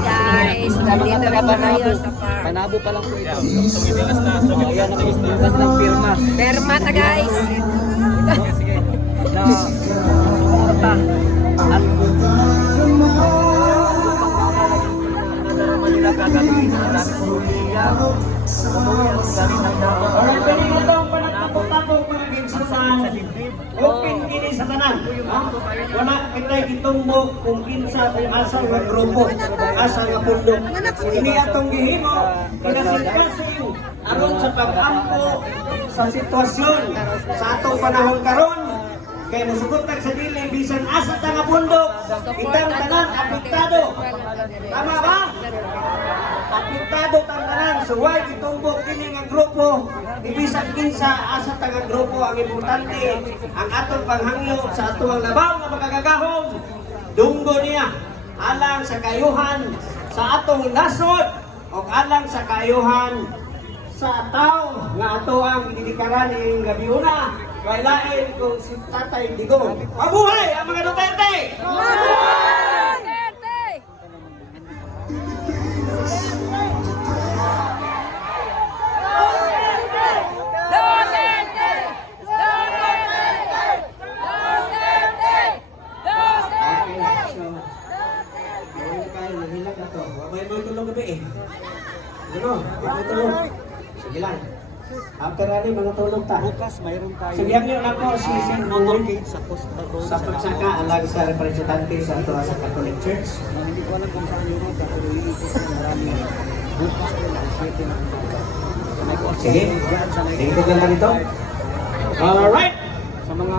guys, nandito na ba tayo sa park? Panabo pa lang po ito. Ayan ang istugan ng pirma. Perma ta guys. Sige. Na suporta at nadarama nila kagabi na dami pululiya. Umuwi ang galing ng dapat. Alright, pwede na daw panagtapok-tapok mga ginsuman. Open kini sa tanan. Wala kita'y gitumbok kung kinsa kung asa nga grupo, asa nga pundok. Ini atong gihimo, kinasing-kasing aron sa pag-ampo sa sitwasyon sa atong panahon karon. Kaya musugotag sa dili, bisan asa ta nga pundok, itang tanan apektado. Tama ba? Apektado tang tanan, so why gitumbok kini nga grupo, ibisan kinsa asa ta nga grupo ang importante, ang atong panghangyo sa atong labaw nga magagagahom. Dunggo niya alang sa kayuhan sa atong nasod o alang sa kayuhan sa tao nga ato ang didikaran ng gabiuna. Kailain kung si Tatay Digong. Mabuhay ang mga Duterte! May tulong gabi eh. Ano? May tulong. Sige lang. After ani mga tulog ta. Bukas mayroon tayo. Sabihan niyo ako si Sin Bungol sa Costa Road. sa pagsaka alang sa representante sa ato sa Catholic Church. Hindi ko alam kung saan yun ay katuloy ito sa marami. Bukas ko lang 7 ng umaga. Sige. Tingnan ko lang ito. Alright. Sa mga